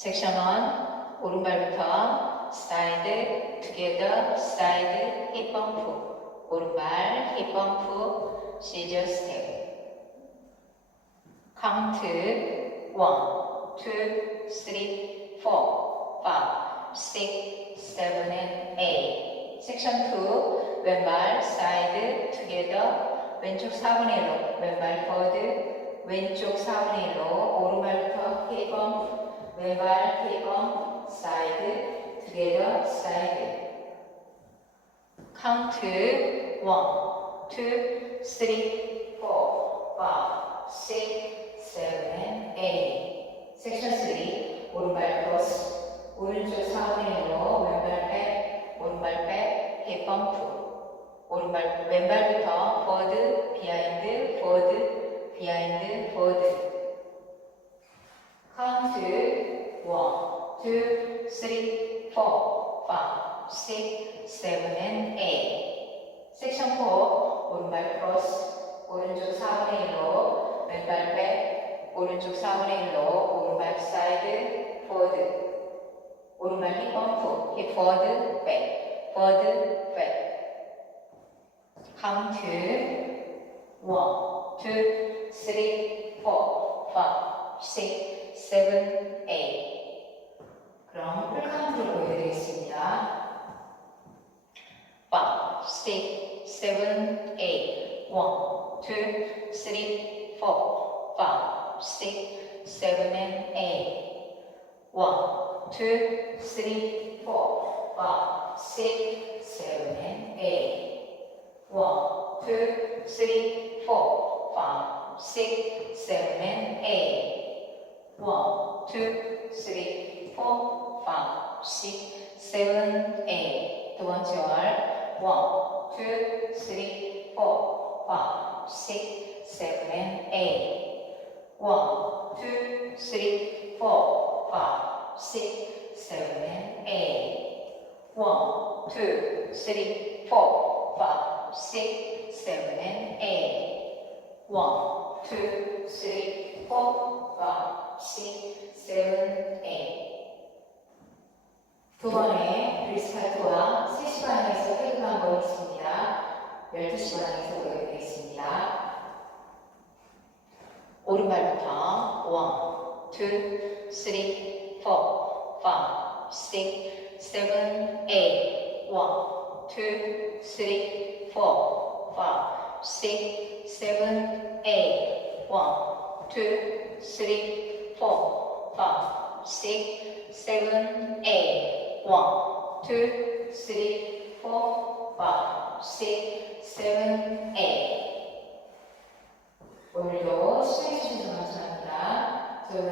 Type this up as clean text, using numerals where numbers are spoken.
섹션 1 오른발부터 사이드, 투게더, 사이드, 힙 범프 오른발, 힙 범프, 시저 스텝 카운트 1, 2, 3, 4, 5, 6, 7, and 8 섹션 2 왼발, 사이드, 투게더 왼쪽 4분의 1로 왼발 포워드 왼쪽 4분의 1로 오른발부터 힙 범프 왼발, 힙 범프, 사이드, 투게더, 사이드 카운트 1, 2, 3, 4, 5, 6, 7, and 8 섹션 3 오른발 크로스 오른쪽 4분의 1로 왼발 백 오른발 백 힙 범프 오른발 왼발부터 포워드 비하인드 포워드 비하인드 포워드 카운트 1, 2, 3, 4, 5, 6, 7, and 8 섹션 4 오른발 크로스 오른쪽 4분의 1로 왼발 백 오른쪽 4분의 1로 오른발 사이드 포워드 오른발 힙 범프 힙 포워드 백 포워드 백 카운트 1, 2, 3, 4, 5, 6, 7, 8 그럼 풀카운트로 보여드리겠습니다. 5, 6, 7, 8 1, 2, 3, 4, 5, 6, 7, and 8 1, 2, 3, 4, 5, 6, 7, and 8 1, 2, 3, 4, 5, 6, 7, and 8 1, 2, 3, 4, 5, 6, 7, 8 두 번째 월 1, 2, 3, 4, 5, 6, 7, and 8 1, 2, 3, 4, 5, 6, 7, and 8 1, 2, 3, 4, 5, 6, 7, and 8 1, 2, 3, 4, 5, 6, 7, 8 두 번의 리스타트와 3시 반에서 퇴근한 거 있습니다. 12시 반에서 보여드리겠습니다. 오른발부터 1, 2, 3, 4, 5, 6, 7, 8 1, 2, 3, 4, 5, 6, 7, 8 1, 2, 3, 4, 5, 6, 7, 8 1, 2, 3, 4, 5, 6, 7, 8 오늘도 시청해주셔서 감사합니다. 좋은